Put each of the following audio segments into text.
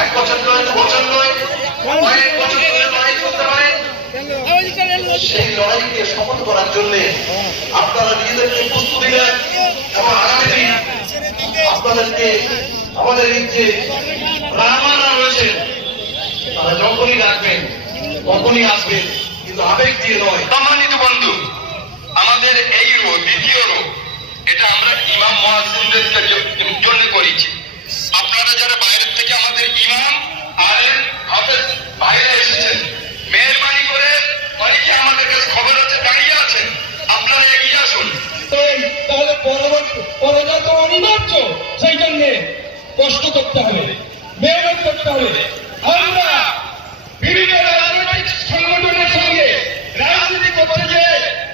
1 বছর নয়, 2 বছর নয়, কয়েক বছর ধরে লড়াই করতে পারে। সেই লড়াইকে সফল করার জন্য আপনারা নিজেদেরকে প্রস্তুতি নেন এবং আগামী দিন আপনাদেরকে আমাদের এই যে রামারা রয়েছে তারা যখনই ডাকবেন তখনই আসবেন, কিন্তু আবেগ দিয়ে নয়। সম্মানিত বন্ধু, আমাদের এই রোগ, দ্বিতীয় রোগ, এটা আমরা ইমাম মুয়াজ্জিনদের জন্য করেছি। আপনারা যারা বাইরের থেকে আমাদের ইমাম আলেম হাফেজ বাইরে এসেছেন, মেহরবানি করে অনেকে আমাদের কাছে খবর আছে দাঁড়িয়ে আছেন, আপনারা এগিয়ে আসুন। তাহলে পরজা তো অনিবার্য, সেই জন্য কষ্ট করতে হবে, মেহনত করতে হবে। আমরা বিভিন্ন রাজনৈতিক সংগঠনের সঙ্গে রাজনীতি করতে যে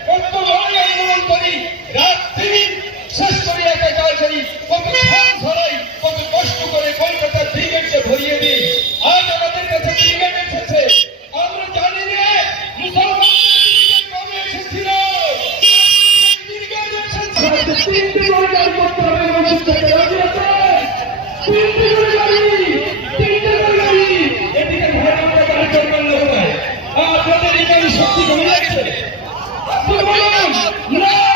কত ধরনের আন্দোলন করি, রাত দিন শেষ করি, একা কাজ করি, কত ধান ধরাই, কত কষ্ট করে কলকাতার ব্রিগেডকে ভরিয়ে দিই। আজ আমাদের কাছে ব্রিগেড এসেছে, আমরা জানি যে মুসলমানদের কবে এসেছিল, ব্রিগেড এসেছে 3টি করে করতে হবে। আপনাদের এখানে শক্তি কমে যাচ্ছে, করতে হবে, করতে হবে।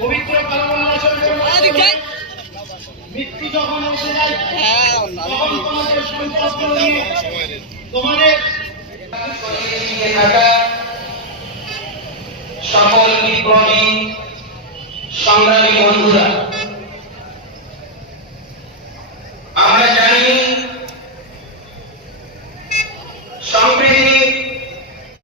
পবিত্র মৃত্যু যখন এসে যায় তখন তোমাদের সম্পর্ক নিয়ে তোমাদের সকল বিপ্লবী সংগ্রামী বন্ধুরা